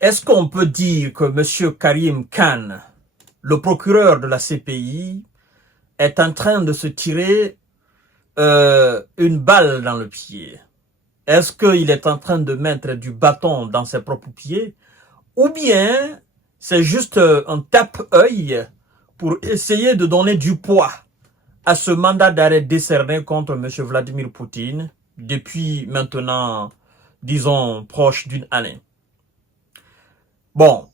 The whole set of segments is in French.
est-ce qu'on peut dire que M. Karim Khan, le procureur de la CPI, est en train de se tirer une balle dans le pied? Est-ce qu'il est en train de mettre du bâton dans ses propres pieds? Ou bien c'est juste un tape-œil pour essayer de donner du poids à ce mandat d'arrêt décerné contre M. Vladimir Poutine depuis maintenant, disons, proche d'une année. Bon,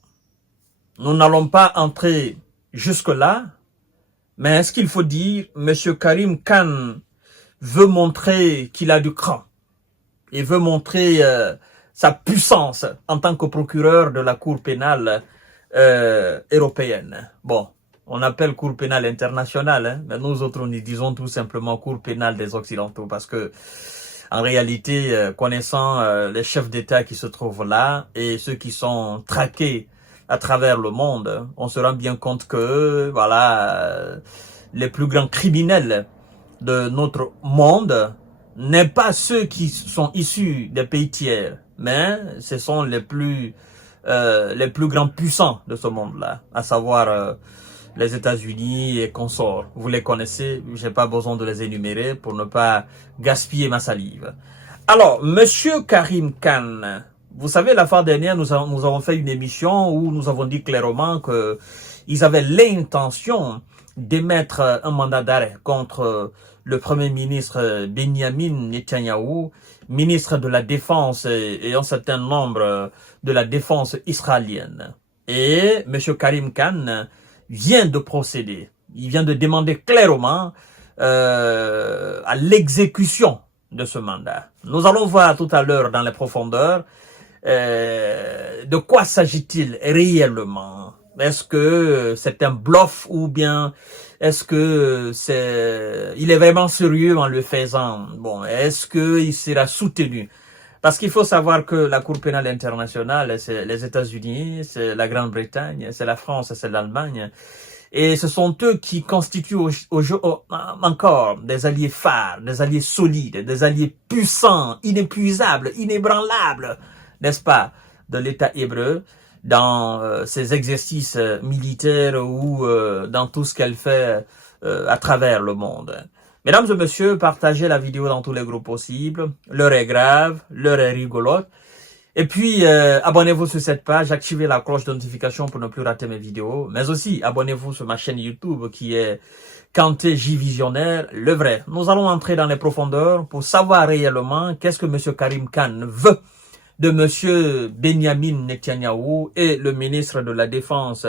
nous n'allons pas entrer jusque-là, mais ce qu'il faut dire, M. Karim Khan veut montrer qu'il a du cran. Il veut montrer sa puissance en tant que procureur de la Cour pénale européenne. Bon, on appelle Cour pénale internationale, hein, mais nous autres, nous disons tout simplement Cour pénale des Occidentaux, parce que en réalité, connaissant les chefs d'État qui se trouvent là et ceux qui sont traqués à travers le monde, on se rend bien compte que voilà, les plus grands criminels de notre monde n'est pas ceux qui sont issus des pays tiers, mais ce sont les plus grands puissants de ce monde-là, à savoir les États-Unis et consorts. Vous les connaissez, j'ai pas besoin de les énumérer pour ne pas gaspiller ma salive. Alors, Monsieur Karim Khan, vous savez, la fois dernière, nous avons fait une émission où nous avons dit clairement que ils avaient l'intention d'émettre un mandat d'arrêt contre le Premier ministre Benyamin Netanyahou, ministre de la Défense et un certain nombre de la défense israélienne. Et M. Karim Khan vient de procéder. Il vient de demander clairement à l'exécution de ce mandat. Nous allons voir tout à l'heure dans les profondeurs de quoi s'agit-il réellement. Est-ce que c'est un bluff ou bien est-ce que il est vraiment sérieux en le faisant? Bon, est-ce qu'il sera soutenu? Parce qu'il faut savoir que la Cour pénale internationale, c'est les États-Unis, c'est la Grande-Bretagne, c'est la France, c'est l'Allemagne. Et ce sont eux qui constituent encore des alliés phares, des alliés solides, des alliés puissants, inépuisables, inébranlables, n'est-ce pas, de l'État hébreu dans ses exercices militaires ou dans tout ce qu'elle fait à travers le monde. Mesdames et messieurs, partagez la vidéo dans tous les groupes possibles. L'heure est grave, l'heure est rigolote. Et puis, abonnez-vous sur cette page, activez la cloche de notification pour ne plus rater mes vidéos. Mais aussi, abonnez-vous sur ma chaîne YouTube qui est Kanté J Visionnaire, le vrai. Nous allons entrer dans les profondeurs pour savoir réellement qu'est-ce que M. Karim Khan veut de M. Benyamin Netanyahou et le ministre de la Défense,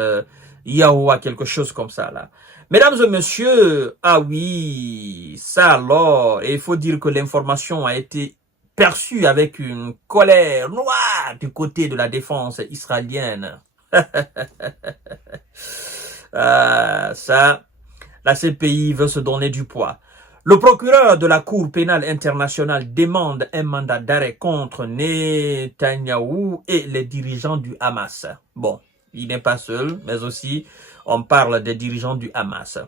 Yahoua, quelque chose comme ça là. Mesdames et messieurs, ah oui, ça alors, et il faut dire que l'information a été perçue avec une colère noire du côté de la défense israélienne. Ça, la CPI veut se donner du poids. Le procureur de la Cour pénale internationale demande un mandat d'arrêt contre Netanyahou et les dirigeants du Hamas. Bon, il n'est pas seul, mais aussi on parle des dirigeants du Hamas.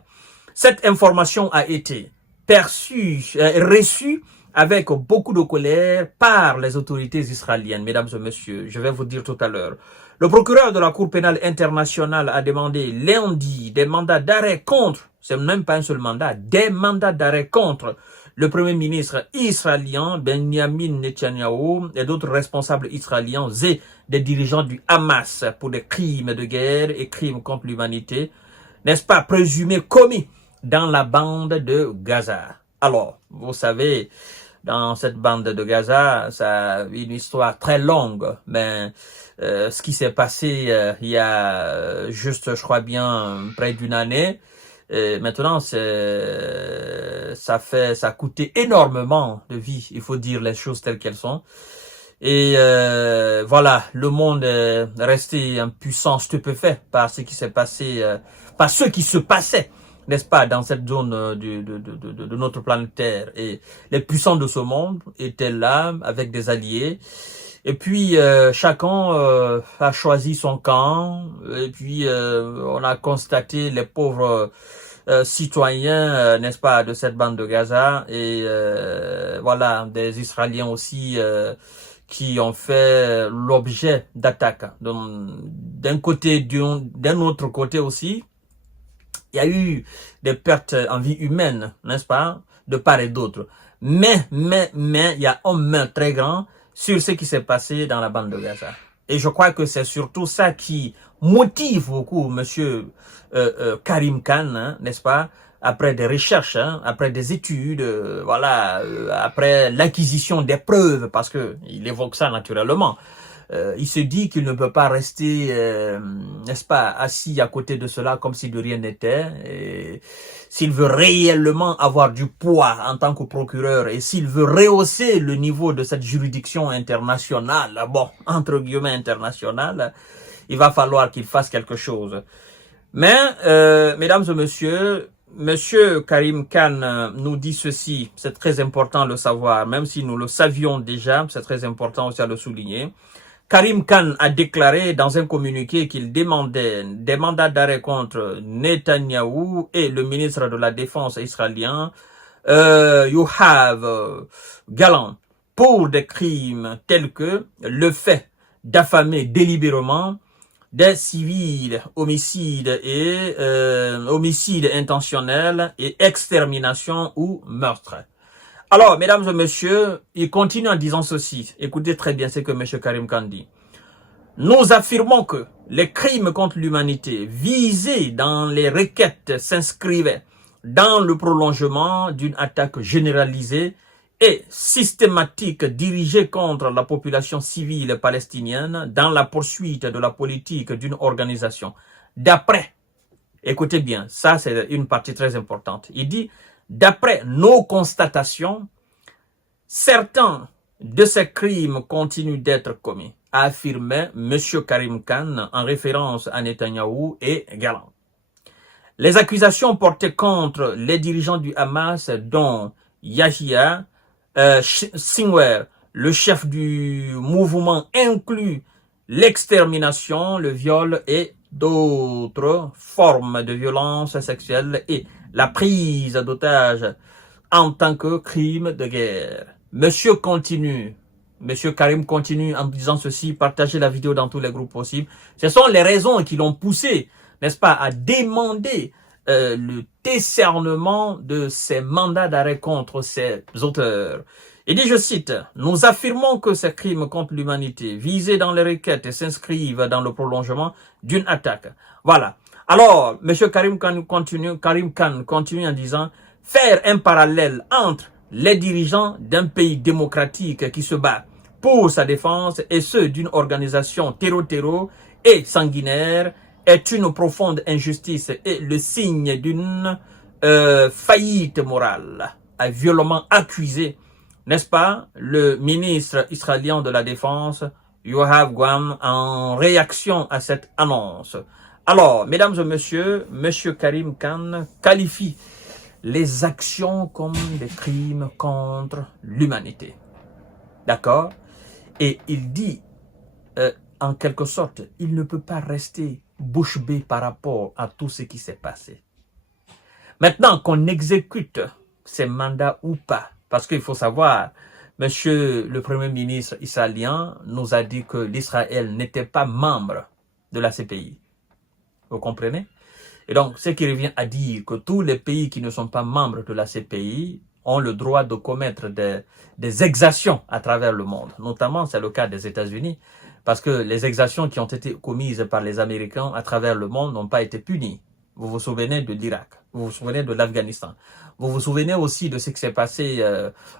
Cette information a été reçue avec beaucoup de colère par les autorités israéliennes, mesdames et messieurs. Je vais vous dire tout à l'heure. Le procureur de la Cour pénale internationale a demandé lundi des mandats d'arrêt contre, c'est même pas un seul mandat, des mandats d'arrêt contre le premier ministre israélien Benyamin Netanyahou et d'autres responsables israéliens et des dirigeants du Hamas pour des crimes de guerre et crimes contre l'humanité, n'est-ce pas, présumés commis dans la bande de Gaza. Alors, vous savez, dans cette bande de Gaza, ça a une histoire très longue, mais ce qui s'est passé il y a juste, je crois bien, près d'une année, maintenant, ça a coûté énormément de vie, il faut dire les choses telles qu'elles sont. Et voilà, le monde est resté impuissant, stupéfait par ce qui s'est passé, par ce qui se passait, n'est-ce pas, dans cette zone de notre planète Terre. Et les puissants de ce monde étaient là avec des alliés. Et puis, chacun a choisi son camp. Et puis, on a constaté les pauvres citoyens, n'est-ce pas, de cette bande de Gaza. Et voilà, des Israéliens aussi qui ont fait l'objet d'attaques. D'un côté, d'un autre côté aussi, il y a eu des pertes en vie humaine, n'est-ce pas, de part et d'autre. Mais, il y a un main très grand sur ce qui s'est passé dans la bande de Gaza. Et je crois que c'est surtout ça qui motive beaucoup monsieur Karim Khan, hein, n'est-ce pas, après des recherches, hein, après des études, voilà, après l'acquisition des preuves, parce que il évoque ça naturellement. Il se dit qu'il ne peut pas rester, n'est-ce pas, assis à côté de cela comme si de rien n'était. S'il veut réellement avoir du poids en tant que procureur et s'il veut rehausser le niveau de cette juridiction internationale, bon, entre guillemets internationale, il va falloir qu'il fasse quelque chose. Mais, mesdames et messieurs, monsieur Karim Khan nous dit ceci, c'est très important de le savoir, même si nous le savions déjà, c'est très important aussi à le souligner. Karim Khan a déclaré dans un communiqué qu'il demandait des mandats d'arrêt contre Netanyahou et le ministre de la Défense israélien, Yoav Gallant, pour des crimes tels que le fait d'affamer délibérément des civils, homicide et homicide intentionnel et extermination ou meurtre. Alors, mesdames et messieurs, il continue en disant ceci. Écoutez très bien ce que M. Karim Khan dit. Nous affirmons que les crimes contre l'humanité visés dans les requêtes s'inscrivaient dans le prolongement d'une attaque généralisée et systématique dirigée contre la population civile palestinienne dans la poursuite de la politique d'une organisation. D'après, écoutez bien, ça c'est une partie très importante. Il dit, d'après nos constatations, certains de ces crimes continuent d'être commis, a affirmé M. Karim Khan en référence à Netanyahou et Gallant. Les accusations portées contre les dirigeants du Hamas, dont Yahya Sinwar, le chef du mouvement, inclut l'extermination, le viol et d'autres formes de violence sexuelle et la prise d'otages en tant que crime de guerre. Monsieur Karim continue en disant ceci, partagez la vidéo dans tous les groupes possibles. Ce sont les raisons qui l'ont poussé, n'est-ce pas, à demander le décernement de ces mandats d'arrêt contre ces auteurs. Il dit, je cite, « Nous affirmons que ces crimes contre l'humanité visés dans les requêtes s'inscrivent dans le prolongement d'une attaque. » Voilà. Alors, M. Karim Khan continue en disant, « Faire un parallèle entre les dirigeants d'un pays démocratique qui se bat pour sa défense et ceux d'une organisation terreau et sanguinaire est une profonde injustice et le signe d'une faillite morale, » a violemment accusé, n'est-ce pas, le ministre israélien de la Défense, Yoav Gallant, en réaction à cette annonce. Alors, mesdames et messieurs, M. Karim Khan qualifie les actions comme des crimes contre l'humanité. D'accord? Et il dit, en quelque sorte, il ne peut pas rester bouche bée par rapport à tout ce qui s'est passé. Maintenant, qu'on exécute ces mandats ou pas, parce qu'il faut savoir, monsieur le Premier ministre israélien nous a dit que l'Israël n'était pas membre de la CPI. Vous comprenez? Et donc, ce qui revient à dire que tous les pays qui ne sont pas membres de la CPI ont le droit de commettre des exactions à travers le monde. Notamment, c'est le cas des États-Unis, parce que les exactions qui ont été commises par les Américains à travers le monde n'ont pas été punies. Vous vous souvenez de l'Irak, vous vous souvenez de l'Afghanistan, vous vous souvenez aussi de ce qui s'est passé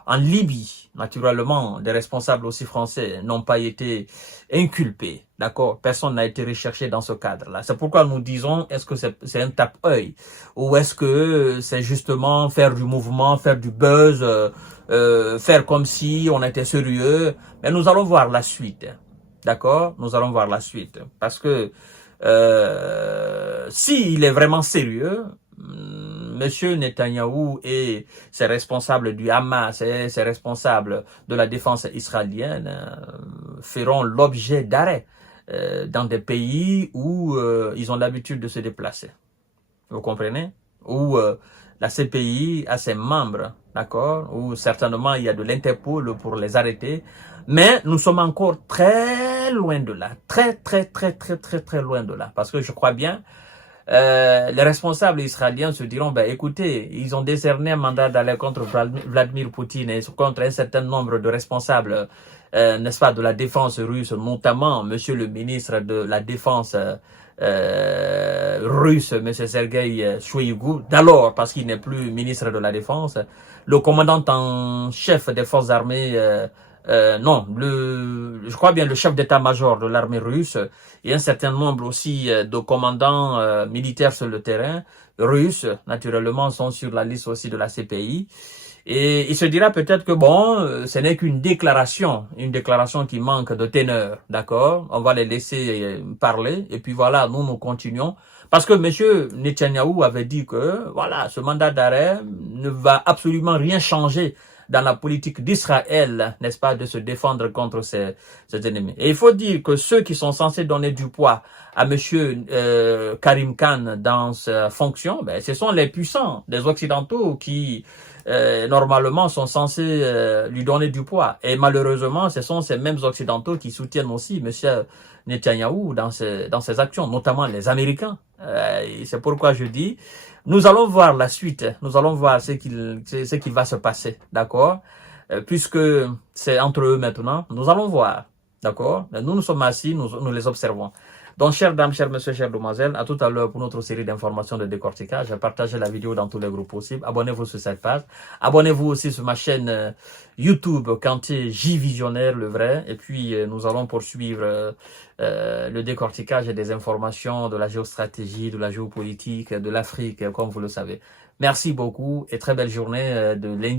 en Libye. Naturellement, des responsables aussi français n'ont pas été inculpés, d'accord? Personne n'a été recherché dans ce cadre-là. C'est pourquoi nous disons, est-ce que c'est un tape-œil ou est-ce que c'est justement faire du mouvement, faire du buzz, faire comme si on était sérieux? Mais nous allons voir la suite, d'accord? Nous allons voir la suite parce que s'il est vraiment sérieux, Monsieur Netanyahou et ses responsables du Hamas et ses responsables de la défense israélienne feront l'objet d'arrêt dans des pays où ils ont l'habitude de se déplacer. Vous comprenez? Où la CPI a ses membres, d'accord, ou certainement il y a de l'Interpol pour les arrêter, mais nous sommes encore très loin de là, très loin de là, parce que je crois bien, les responsables israéliens se diront, ben écoutez, ils ont décerné un mandat d'arrêt contre Vladimir Poutine et contre un certain nombre de responsables, n'est-ce pas, de la défense russe, notamment monsieur le ministre de la défense russe, monsieur Sergei Shoigu, d'alors, parce qu'il n'est plus ministre de la défense, le commandant en chef des forces armées, non, je crois bien le chef d'état-major de l'armée russe et un certain nombre aussi de commandants militaires sur le terrain russes, naturellement, sont sur la liste aussi de la CPI. Et il se dira peut-être que bon, ce n'est qu'une déclaration qui manque de teneur, d'accord? On va les laisser parler et puis voilà, nous continuons. Parce que monsieur Netanyahou avait dit que voilà, ce mandat d'arrêt ne va absolument rien changer dans la politique d'Israël, n'est-ce pas, de se défendre contre ses ennemis. Et il faut dire que ceux qui sont censés donner du poids à monsieur Karim Khan dans sa fonction, ben, ce sont les puissants, les Occidentaux qui normalement sont censés lui donner du poids. Et malheureusement, ce sont ces mêmes Occidentaux qui soutiennent aussi monsieur Netanyahou dans ses actions, notamment les Américains. C'est pourquoi je dis, nous allons voir la suite, nous allons voir ce qui va se passer, d'accord, puisque c'est entre eux maintenant, nous allons voir, d'accord. Nous sommes assis, nous les observons. Donc, chères dames, chers messieurs, chères demoiselles, à tout à l'heure pour notre série d'informations de décortiquage. Partagez la vidéo dans tous les groupes possibles. Abonnez-vous sur cette page. Abonnez-vous aussi sur ma chaîne YouTube, Kanté J Visionnaire, le vrai. Et puis, nous allons poursuivre le décortiquage des informations de la géostratégie, de la géopolitique, de l'Afrique, comme vous le savez. Merci beaucoup et très belle journée de lundi.